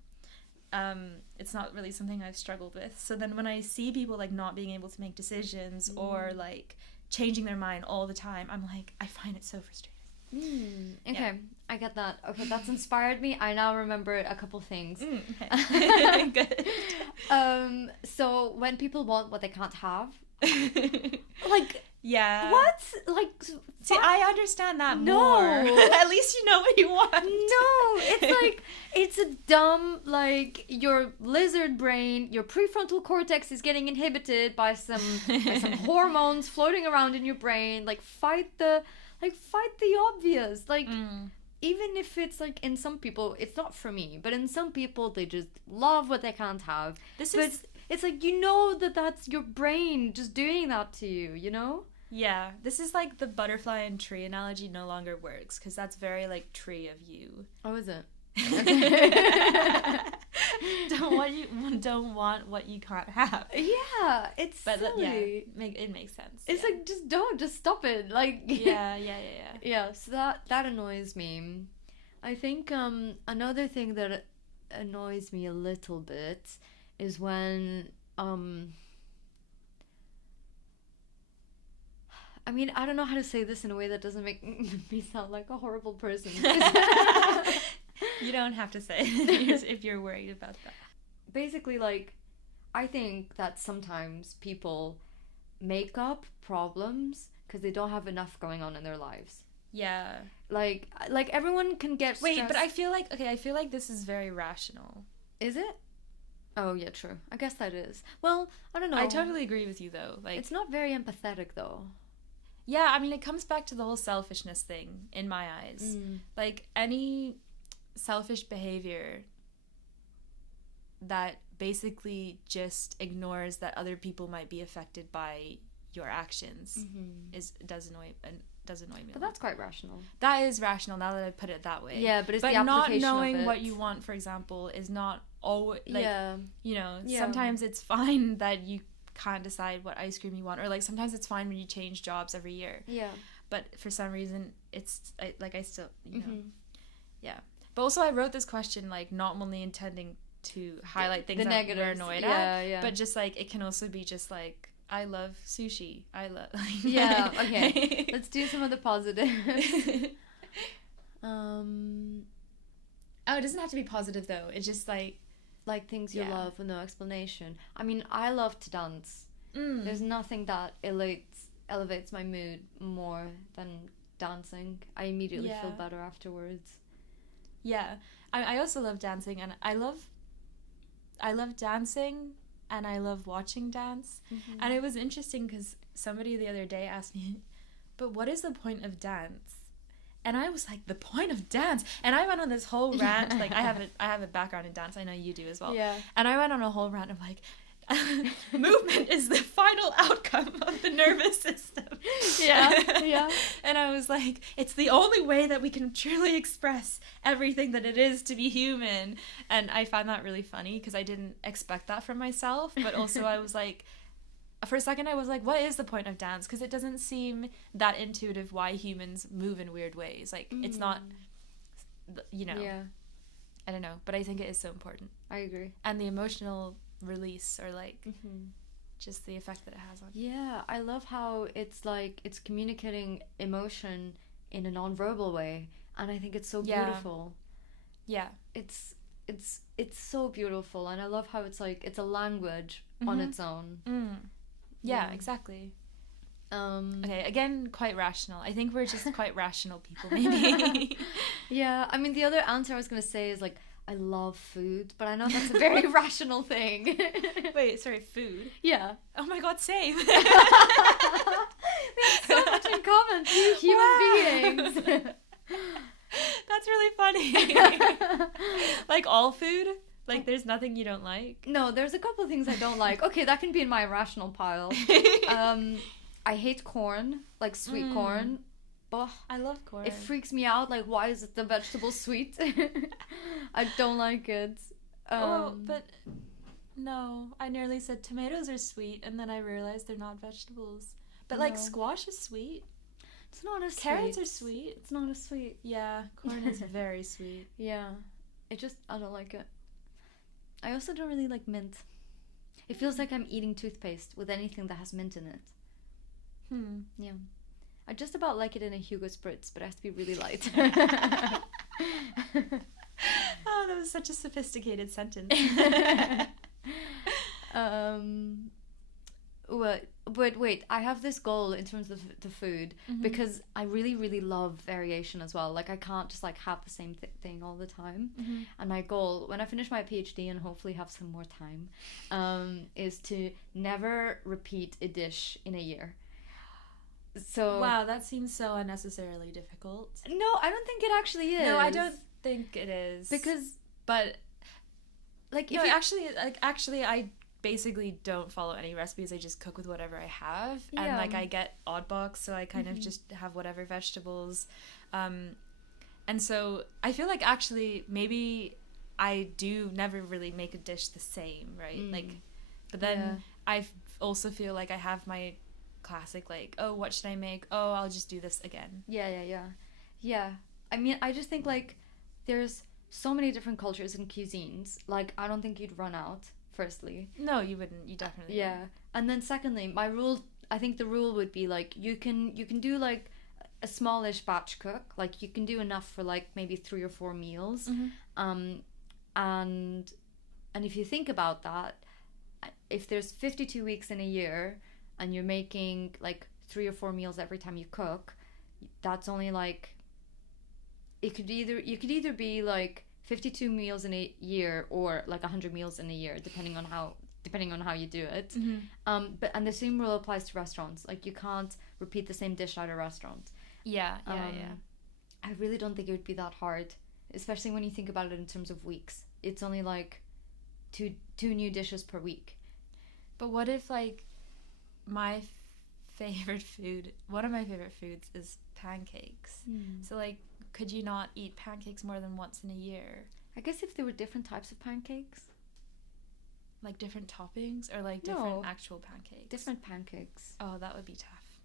it's not really something I've struggled with. So then when I see people like not being able to make decisions or like changing their mind all the time, I'm like, I find it so frustrating. Okay, yeah. I get that. Okay, that's inspired me. I now remember a couple things. Okay. Good. So when people want what they can't have, like, yeah, what? Like, see, I understand that no. more. At least you know what you want. No, it's like, it's a dumb, like, your lizard brain, your prefrontal cortex is getting inhibited by some hormones floating around in your brain. Like, fight the obvious. Like, even if it's like, in some people, it's not for me, but in some people, they just love what they can't have. It's like, you know that's your brain just doing that to you, you know? Yeah, this is like the butterfly and tree analogy no longer works, because that's very like tree of you. Oh, is it? Don't want what you can't have. Yeah, it's silly. Yeah, it makes sense. It's like, just stop it. Like, yeah. Yeah, so that annoys me. I think another thing that annoys me a little bit is when I mean, I don't know how to say this in a way that doesn't make me sound like a horrible person. You don't have to say it if you're worried about that. Basically, like, I think that sometimes people make up problems because they don't have enough going on in their lives. Yeah. Like everyone can get stressed. Wait, but I feel like this is very rational. Is it? Oh, yeah, true. I guess that is. Well, I don't know. I totally agree with you, though. Like, it's not very empathetic, though. Yeah, I mean, it comes back to the whole selfishness thing, in my eyes. Like, any selfish behavior that basically just ignores that other people might be affected by your actions does annoy me. But that's quite rational. That is rational now that I put it that way. Yeah, but it's the not application knowing of it. what you want, for example, is not always like, you know, Yeah. sometimes it's fine that you can't decide what ice cream you want, or like sometimes it's fine when you change jobs every year. Yeah. But for some reason I still, you know. Yeah. But also I wrote this question like not only intending to highlight things that we're annoyed at, but just like it can also be just like, I love sushi. I love yeah, okay. Let's do some of the positives. Oh, it doesn't have to be positive though. It's just like things you love with no explanation. I mean, I love to dance. There's nothing that elevates my mood more than dancing. I immediately feel better afterwards. Yeah. I also love dancing, and I love dancing, and I love watching dance. And it was interesting because somebody the other day asked me, but what is the point of dance? And I was like, the point of dance? And I went on this whole rant. Like, I have a background in dance. I know you do as well. Yeah. And I went on a whole rant of like, movement is the final outcome of the nervous system. Yeah. And I was like, it's the only way that we can truly express everything that it is to be human. And I found that really funny because I didn't expect that from myself. But also I was like, for a second I was like, what is the point of dance? Because it doesn't seem that intuitive why humans move in weird ways. Like, it's not, you know. Yeah. I don't know, but I think it is so important. I agree. And the emotional release, or like just the effect that it has on you. Yeah, I love how it's like it's communicating emotion in a non-verbal way, and I think it's so beautiful. Yeah. It's so beautiful, and I love how it's like it's a language on its own. Yeah, exactly. Okay, again, quite rational. I think we're just quite rational people, maybe. Yeah, I mean, the other answer I was going to say is, like, I love food, but I know that's a very rational thing. Wait, sorry, food? Yeah. Oh my god, same. We have so much in common, two human beings. That's really funny. Like, all food? Like, there's nothing you don't like? No, there's a couple of things I don't like. Okay, that can be in my irrational pile. I hate corn, like sweet corn. Oh, I love corn. It freaks me out. Like, why is the vegetable sweet? I don't like it. But no, I nearly said tomatoes are sweet, and then I realized they're not vegetables. But like squash is sweet. It's not as sweet. Carrots are sweet. It's not as sweet. Yeah, corn is very sweet. Yeah, I don't like it. I also don't really like mint. It feels like I'm eating toothpaste with anything that has mint in it. Yeah. I just about like it in a Hugo Spritz, but it has to be really light. Oh, that was such a sophisticated sentence. But wait, I have this goal in terms of the food because I really, really love variation as well. Like, I can't just like have the same thing all the time. And my goal, when I finish my PhD and hopefully have some more time, is to never repeat a dish in a year. So wow, that seems so unnecessarily difficult. No, I don't think it actually is. No, I don't think it is. But like, if actually I basically don't follow any recipes. I just cook with whatever I have. And like, I get odd box, so I kind of just have whatever vegetables. And so I feel like actually maybe I do never really make a dish the same, right? Like, but then I also feel like I have my classic, like, oh, what should I make? Oh, I'll just do this again. Yeah. I mean, I just think like there's so many different cultures and cuisines. Like, I don't think you'd run out. Firstly, no, you wouldn't. You definitely wouldn't. And then secondly, my rule, I think the rule would be like you can do like a smallish batch cook, like you can do enough for like maybe 3 or 4 meals. And if you think about that, if there's 52 weeks in a year and you're making like 3 or 4 meals every time you cook, that's only like, you could either be like 52 meals in a year or like 100 meals in a year, depending on how you do it. But the same rule applies to restaurants. Like, you can't repeat the same dish at a restaurant. Yeah. I really don't think it would be that hard, especially when you think about it in terms of weeks. It's only like two new dishes per week. But what if like one of my favorite foods is pancakes. So like, could you not eat pancakes more than once in a year? I guess if there were different types of pancakes. Like different toppings, or like different actual pancakes? Different pancakes. Oh, that would be tough.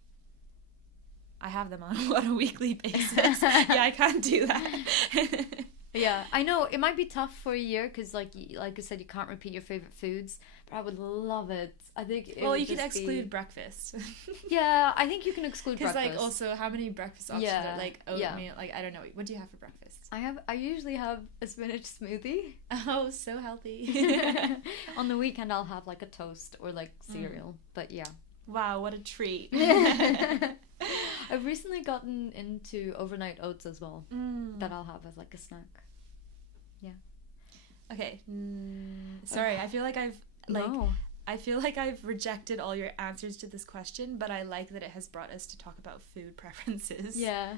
I have them on a weekly basis. Yeah, I can't do that. Yeah, I know it might be tough for a year because, like you said, you can't repeat your favorite foods. But I would love it. I think. You could exclude breakfast. Yeah, I think you can exclude breakfast. Because, like, also, how many breakfast options are like oatmeal? Like, I don't know. What do you have for breakfast? I usually have a spinach smoothie. Oh, so healthy. On the weekend, I'll have like a toast or like cereal. But yeah. Wow, what a treat. I've recently gotten into overnight oats as well. That I'll have as like a snack. Yeah. Okay. Sorry, I feel like I feel like I've rejected all your answers to this question, but I like that it has brought us to talk about food preferences. Yeah.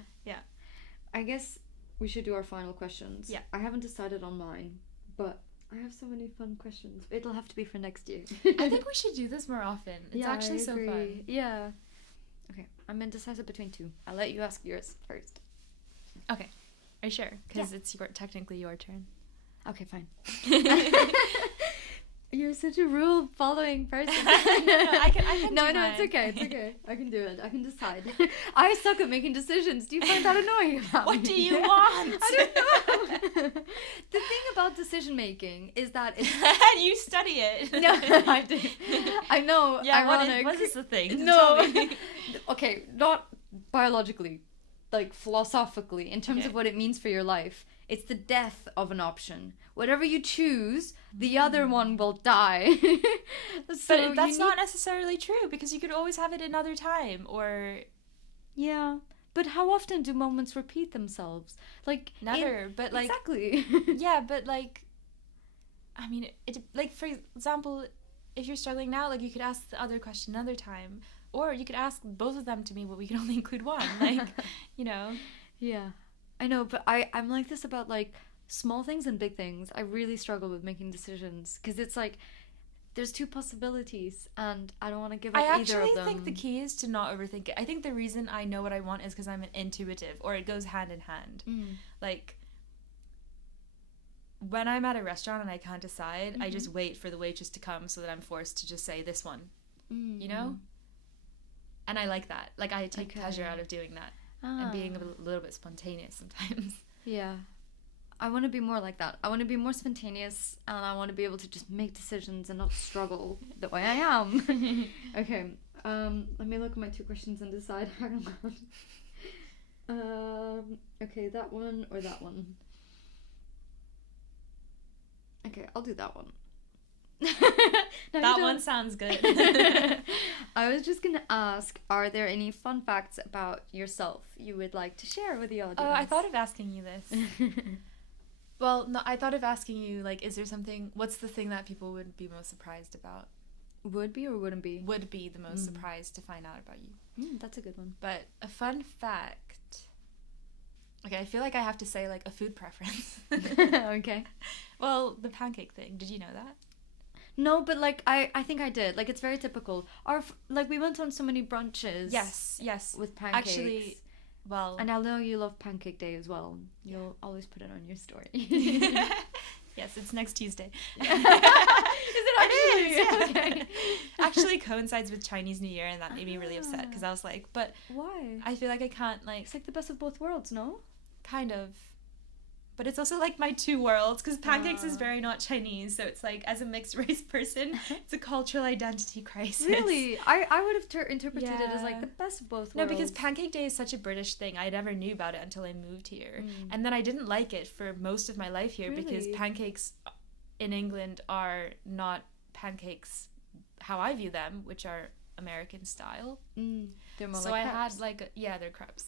I guess we should do our final questions. Yeah. I haven't decided on mine, but I have so many fun questions. It'll have to be for next year. I think we should do this more often. It's actually so fun. Yeah. Okay, I'm indecisive between 2. I'll let you ask yours first. Okay. Are you sure? Because it's technically your turn. Okay, fine. You're such a rule-following person. No, I No, it's okay. It's okay. I can do it. I can decide. I suck at making decisions. Do you find that annoying about me? What do you want? I don't know. The thing about decision making is that it's... You study it. No, I do. I know. Yeah, ironic. what is the thing? No. Okay, not biologically, like philosophically, in terms of what it means for your life. It's the death of an option. Whatever you choose, the other one will die. But that's not necessarily true, because you could always have it another time, or... Yeah. But how often do moments repeat themselves? Like... Never, but like... Exactly. Yeah, but like... I mean, like, for example, if you're struggling now, like, you could ask the other question another time. Or you could ask both of them to me, but we can only include one. Like, you know? Yeah. I know, but I'm like this about, like, small things and big things. I really struggle with making decisions. Because it's like, there's two possibilities, and I don't want to give up either of them. I actually think the key is to not overthink it. I think the reason I know what I want is because I'm an intuitive, or it goes hand in hand. Like, when I'm at a restaurant and I can't decide, I just wait for the waitress to come so that I'm forced to just say this one. You know? And I like that. Like, I take pleasure out of doing that. And being a little bit spontaneous sometimes. Yeah. I want to be more like that. I want to be more spontaneous, and I want to be able to just make decisions and not struggle the way I am. Okay. Let me look at my 2 questions and decide. Hang on. Okay, that one or that one? Okay, I'll do that one. That one sounds good. I was just gonna ask, are there any fun facts about yourself you would like to share with the audience? Oh, I thought of asking you this. Well, no, I thought of asking you, like, is there something, what's the thing that people would be most surprised about? Would be or wouldn't be? Would be the most surprised to find out about you. That's a good one. But a fun fact... Okay, I feel like I have to say, like, a food preference. Okay. Well, the pancake thing. Did you know that? No, but, like, I think I did. Like, it's very typical. Like, we went on so many brunches. Yes. With pancakes. Actually, well... And I know you love Pancake Day as well. You'll always put it on your story. Yes, it's next Tuesday. Is it actually? It is, yeah. Okay. Actually coincides with Chinese New Year, and that made me really upset, because I was like, but... Why? I feel like I can't, like... It's like the best of both worlds, no? Kind of. But it's also like my 2 worlds, because pancakes is very not Chinese, so it's like, as a mixed race person, it's a cultural identity crisis. Really? I would have interpreted it as like the best of both worlds. No, because Pancake Day is such a British thing. I never knew about it until I moved here. And then I didn't like it for most of my life here, because pancakes in England are not pancakes how I view them, which are American style. They're more so like I crepes. had they're crepes.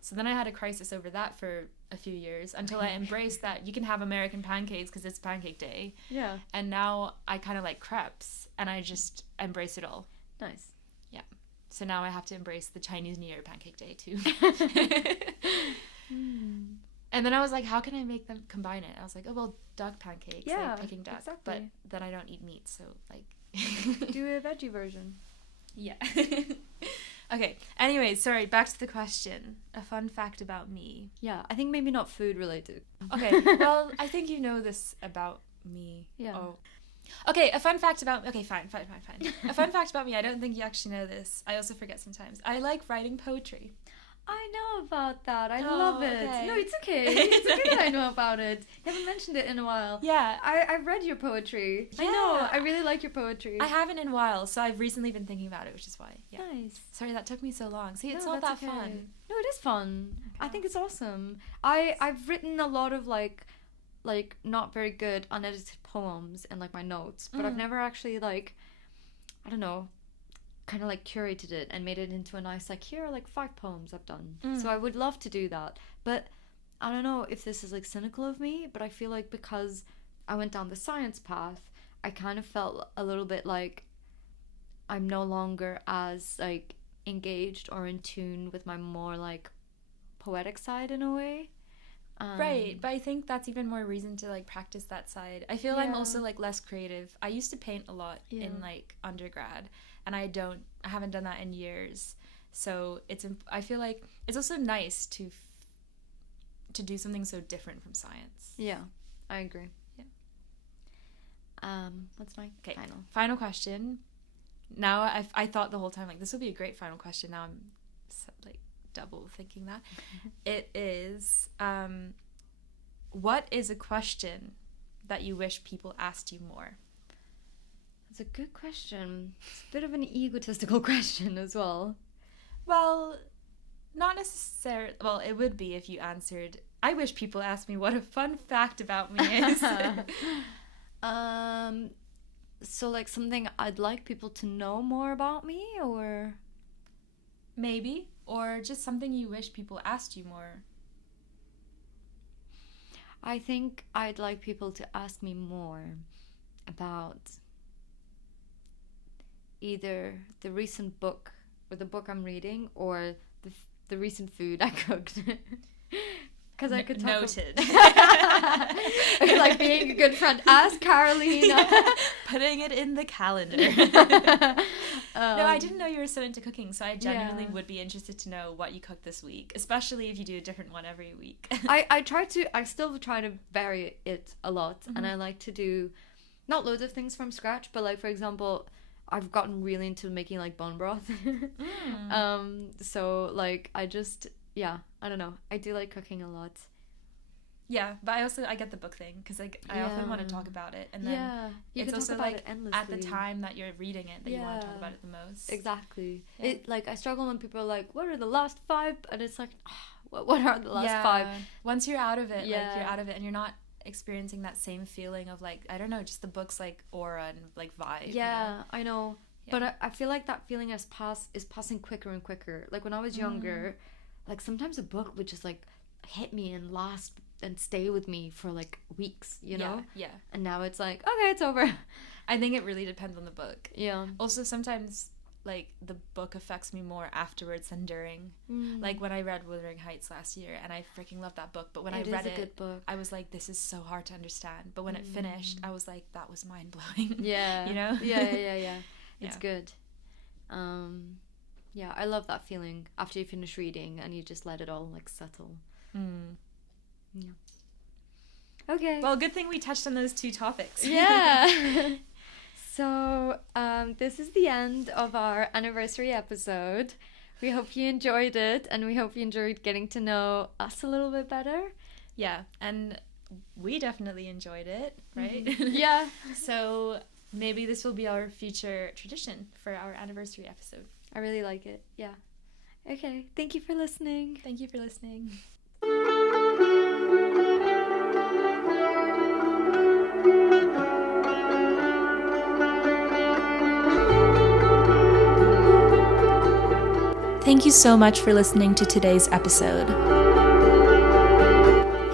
So then I had a crisis over that for a few years, until I embraced that you can have American pancakes because it's Pancake Day. Yeah. And now I kind of like crepes, and I just embrace it all. Nice. Yeah. So now I have to embrace the Chinese New Year Pancake Day too. And then I was like, how can I make them combine it? I was like, oh, well, duck pancakes, like Peking duck. Exactly. But then I don't eat meat, so like... Do a veggie version. Yeah. Okay, anyway, sorry, back to the question. A fun fact about me. Yeah, I think maybe not food related. Okay, well, I think you know this about me. Yeah. Oh. Okay, a fun fact about... Okay, fine. A fun fact about me, I don't think you actually know this. I also forget sometimes. I like writing poetry. I know about that. I love it. Okay. No, it's okay. It's okay that I know about it. You haven't mentioned it in a while. Yeah. I've read your poetry. Yeah. I know. I really like your poetry. I haven't in a while, so I've recently been thinking about it, which is why. Yeah. Nice. Sorry, that took me so long. See, it's not that fun. No, it is fun. Okay. I think it's awesome. I've written a lot of like not very good unedited poems in like my notes, but I've never actually like, I don't know, kind of like curated it and made it into a nice like, here are like 5 poems I've done. So I would love to do that, but I don't know if this is like cynical of me, but I feel like because I went down the science path, I kind of felt a little bit like I'm no longer as like engaged or in tune with my more like poetic side in a way. Right, but I think that's even more reason to like practice that side. I feel I'm also like less creative. I used to paint a lot in like undergrad, and I haven't done that in years. So I feel like it's also nice to do something so different from science. Yeah, I agree. Yeah. What's my final question? now I thought the whole time, like, this would be a great final question. Now I'm like double thinking that. It is, what is a question that you wish people asked you more? That's a good question. It's a bit of an egotistical question as well. Well, not necessarily. Well, it would be if you answered, I wish people asked me what a fun fact about me is. So like something I'd like people to know more about me, or maybe, or just something you wish people asked you more. I think I'd like people to ask me more about either the recent book or the book I'm reading, or the recent food I cooked. Because I could talk noted. Like being a good friend. Ask Carolina. Putting it in the calendar. No, I didn't know you were so into cooking, so I genuinely would be interested to know what you cooked this week, especially if you do a different one every week. I still try to vary it a lot, and I like to do not loads of things from scratch, but like, for example, I've gotten really into making like bone broth. So like I don't know, I do like cooking a lot. Yeah, but I get the book thing, because like I often want to talk about it, and then you it's can also talk about like it endlessly at the time that you're reading it that you want to talk about it the most. Exactly. It like, I struggle when people are like, what are the last 5? And it's like, what are the last 5? Once you're out of it, like you're out of it, and you're not experiencing that same feeling of like, I don't know, just the book's like aura and like vibe. I know. But I feel like that feeling is passing quicker and quicker. Like when I was younger, like sometimes a book would just like hit me and last and stay with me for like weeks, you know? Yeah. And now it's like, okay, it's over. I think it really depends on the book. Yeah. Also, sometimes like the book affects me more afterwards than during. Like when I read Wuthering Heights last year, and I freaking loved that book, but when I read it, good book. I was like, this is so hard to understand. But when it finished, I was like, that was mind blowing. Yeah. You know? Yeah. It's good. Yeah, I love that feeling after you finish reading and you just let it all like settle. Yeah. Okay. Well, good thing we touched on those 2 topics. Yeah. So, this is the end of our anniversary episode. We hope you enjoyed it, and we hope you enjoyed getting to know us a little bit better. Yeah, and we definitely enjoyed it, right? Yeah. So maybe this will be our future tradition for our anniversary episode. I really like it. Yeah. Okay. Thank you for listening. Thank you for listening. Thank you so much for listening to today's episode.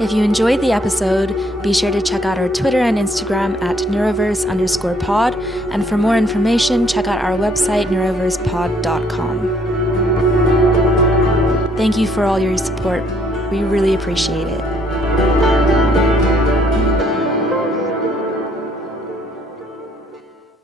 If you enjoyed the episode, be sure to check out our Twitter and Instagram at neuroverse_pod, and for more information, check out our website, neuroversepod.com. Thank you for all your support. We really appreciate it.